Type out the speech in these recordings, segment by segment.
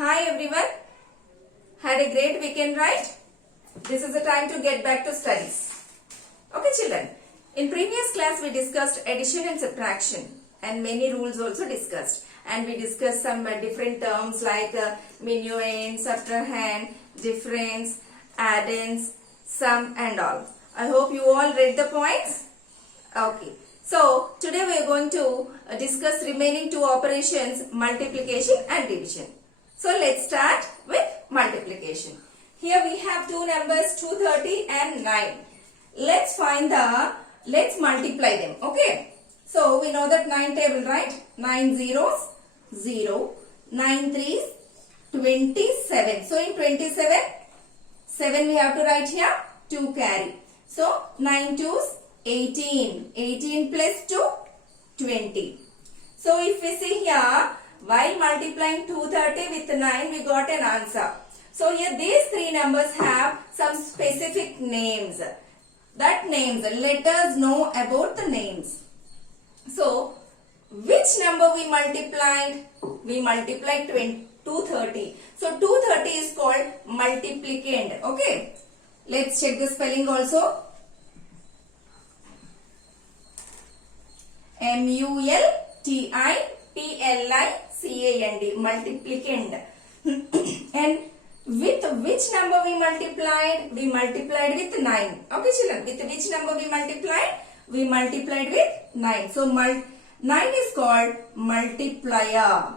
Hi everyone. Had a great weekend, right? This is the time to get back to studies. Okay children, in previous class we discussed addition and subtraction and many rules also discussed. And we discussed some different terms like minuend, subtrahend, difference, addends, sum and all. I hope you all read the points. Okay. So today we are going to discuss remaining two operations, multiplication and division. So let's start with multiplication. Here we have two numbers 230 and 9. Let's multiply them. Okay. So we know that 9 table, right? 9 zeros 0, 9 threes 27. So in 27, 7 we have to write here, 2 carry. So 9 twos 18. 18 plus 2, 20. So if we see here, while multiplying 230 with 9, we got an answer. So here these three numbers have some specific names. That names, let us know about the names. So which number we multiplied? We multiplied 230. So 230 is called multiplicand. Okay. Let's check the spelling also. multiplicand, multiplicand. And with which number we multiplied? We multiplied with 9. Okay children, with which number we multiplied? We multiplied with 9. So 9 is called multiplier.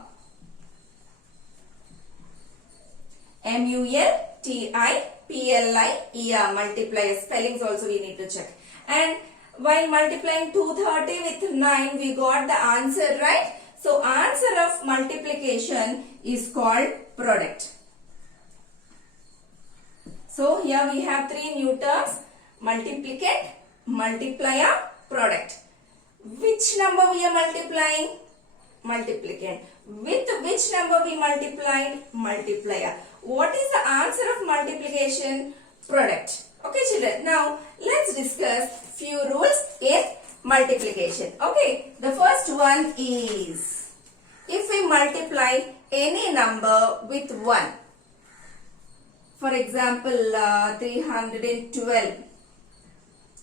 multiplier, multiplier. Spellings also we need to check. And while multiplying 230 with 9, we got the answer, right? So answer of multiplication is called product. So here we have three new terms: multiplicand, multiplier, product. Which number we are multiplying? Multiplicand. With which number we multiplied? Multiplier. What is the answer of multiplication? Product. Okay children, now let's discuss few rules in multiplication. Okay, the first one is, if we multiply any number with 1, for example 312,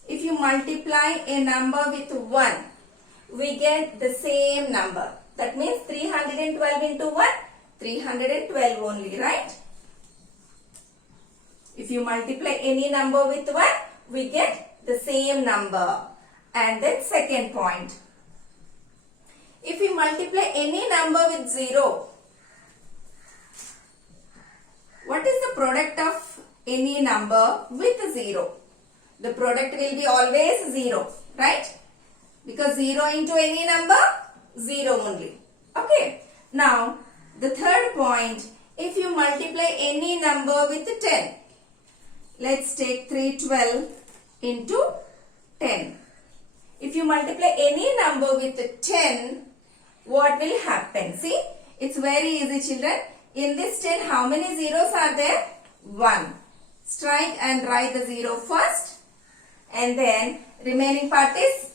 if you multiply a number with 1, we get the same number. That means 312 into 1, 312 only, right? If you multiply any number with 1, we get the same number. And then second point, if we multiply any number with 0, what is the product of any number with 0? The product will be always 0, right? Because 0 into any number, 0 only. Okay. Now, the third point, if you multiply any number with 10, let's take 312 into 10. If you multiply any number with 10, what will happen? See, it's very easy children. In this 10, how many zeros are there? 1. Strike and write the 0 first. And then remaining part is,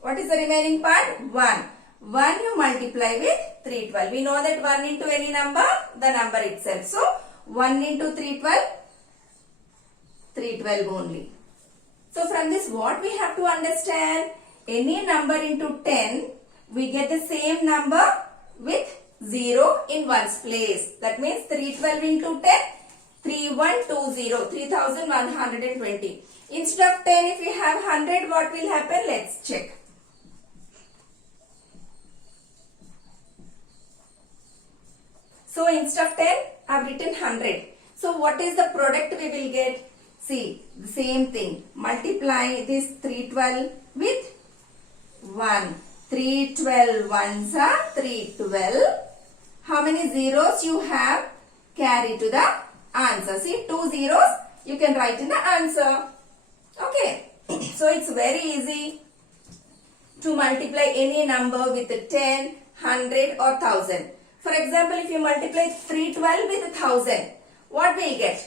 what is the remaining part? 1. 1 you multiply with 312. We know that 1 into any number, the number itself. So 1 into 312, 312 only. So from this what we have to understand? Any number into 10, we get the same number with 0 in one's place. That means 312 into 10, 3120, 3120. Instead of 10, if we have 100, what will happen? Let's check. So instead of 10, I have written 100. So what is the product we will get? See, the same thing. Multiply this 312 with 1. 312 ones are 312. How many zeros you have? Carry to the answer. See, 2 zeros you can write in the answer. Okay. So it's very easy to multiply any number with 10, 100 or 1000. For example, if you multiply 312 with 1000, what will you get?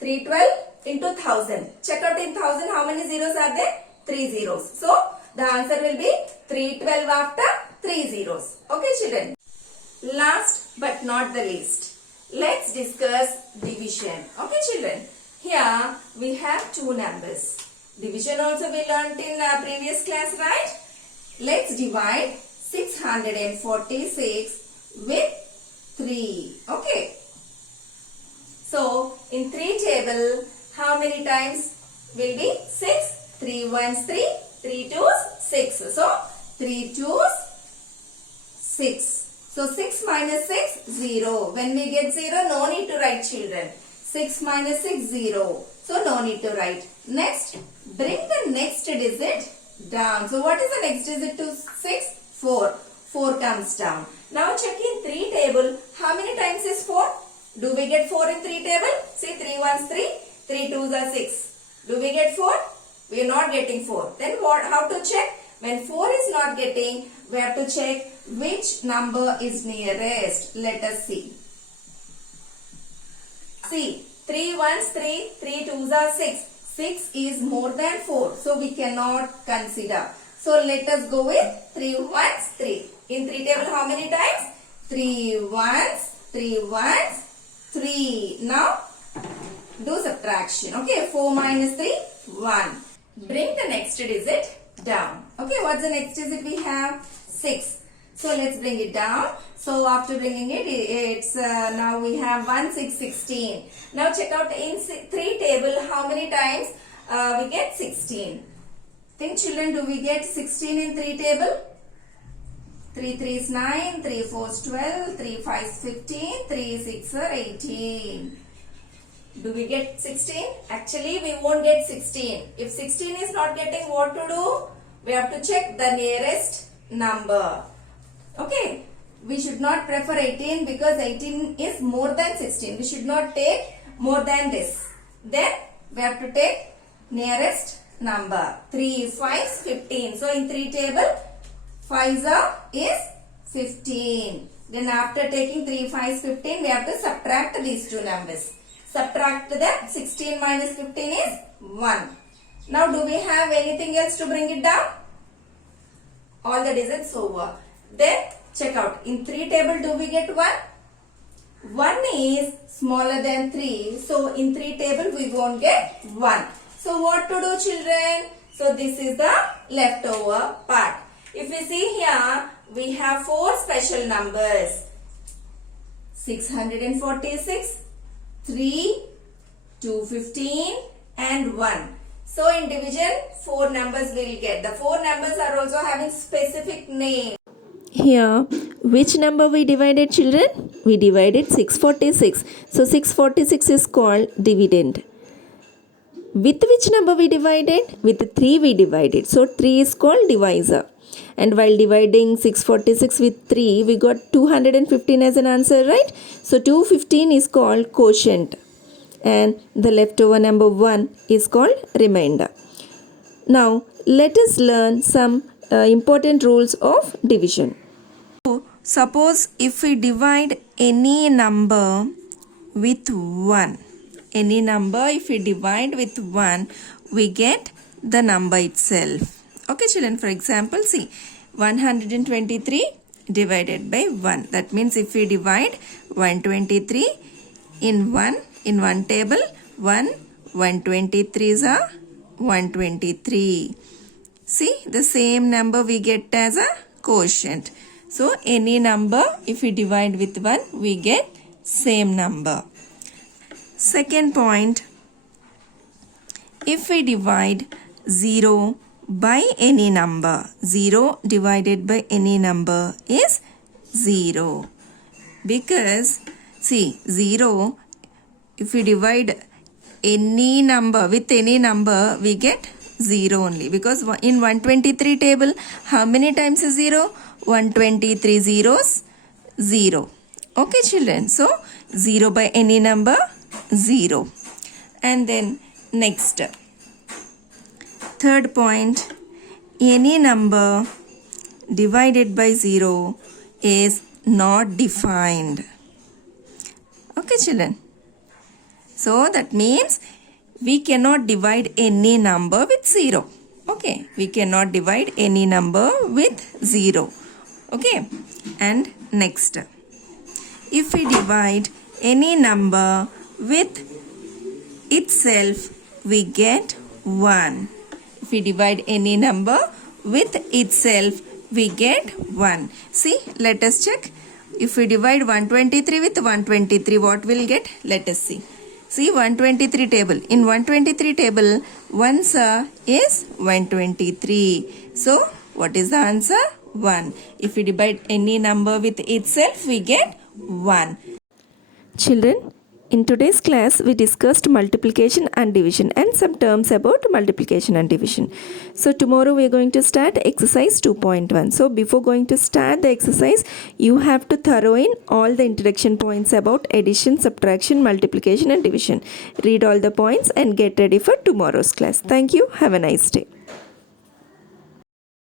312 into 1000. Check out in 1000 how many zeros are there? 3 zeros. So the answer will be 312 after 3 zeros. Okay children. Last but not the least, let's discuss division. Okay children, here we have two numbers. Division also we learnt in previous class, right? Let's divide 646 with 3. Okay. So in 3 table, how many times will be 6? 3 ones 3, 3 twos 6. So 3 twos 6. So 6 minus 6, 0. When we get 0, no need to write children. 6 minus 6, 0. So no need to write. Next, bring the next digit down. So what is the next digit to 6? 4. 4 comes down. Now check in 3 table. How many times is 4? Do we get 4 in 3 table? See 3 ones 3, 3 twos are 6. Do we get 4? We are not getting 4. Then what? How to check? When 4 is not getting, we have to check which number is nearest. Let us see. See, 3 ones 3, 3 twos are 6. 6 is more than 4. So we cannot consider. So let us go with 3 ones 3. In 3 table how many times? 3 ones, 3 ones, 3. Now do subtraction. Okay, 4 minus 3, 1. Bring the next digit down. Okay, what's the next digit we have? 6. So let's bring it down. So after bringing it, it's now we have 1, 6, 16. Now check out in 3 table how many times we get 16. Think children, do we get 16 in 3 table? 3 3 is 9, 3 4 is 12, 3 5 is 15, 3 6 are 18. Do we get 16? Actually, we won't get 16. If 16 is not getting, what to do? We have to check the nearest number. Okay. We should not prefer 18 because 18 is more than 16. We should not take more than this. Then we have to take nearest number. 3 5 is 15. So in 3 table, 5 is 15. Then after taking 3 5 is 15, we have to subtract these two numbers. Subtract them. 16 minus 15 is 1. Now do we have anything else to bring it down? All the digits over. Then check out. In 3 table do we get 1? 1 is smaller than 3. So in 3 table we won't get 1. So what to do children? So this is the leftover part. If we see here, we have 4 special numbers. 646, 3, 215 and 1. So in division, 4 numbers will get. The 4 numbers are also having specific name. Here, which number we divided children? We divided 646. So 646 is called dividend. With which number we divided? With 3 we divided. So 3 is called divisor. And while dividing 646 with 3, we got 215 as an answer, right? So 215 is called quotient. And the leftover number 1 is called remainder. Now, let us learn some important rules of division. Suppose if we divide any number with 1, if we divide with 1, we get the number itself. Okay children, for example, see 123 divided by 1. That means if we divide 123 in one table, 123s are 123. See, the same number we get as a quotient. So any number, if we divide with 1, we get same number. Second point, if we divide 0 by any number, 0 divided by any number is 0. Because, see, 0, if we divide any number with any number, we get 0 only. Because in 123 table, how many times is 0? 123 zeros, 0. Okay children, so 0 by any number, 0. And then next, third point, any number divided by 0 is not defined. Okay children, so that means we cannot divide any number with 0. Okay, we cannot divide any number with 0. Okay, and next, if we divide any number with itself, we get 1. If we divide any number with itself, we get 1. See, let us check. If we divide 123 with 123, what will get? Let us see. See 123 table. In 123 table, 1 is 123. So, what is the answer? 1. If we divide any number with itself, we get 1. Children, in today's class, we discussed multiplication and division and some terms about multiplication and division. So tomorrow we are going to start exercise 2.1. So before going to start the exercise, you have to thorough in all the introduction points about addition, subtraction, multiplication and division. Read all the points and get ready for tomorrow's class. Thank you. Have a nice day.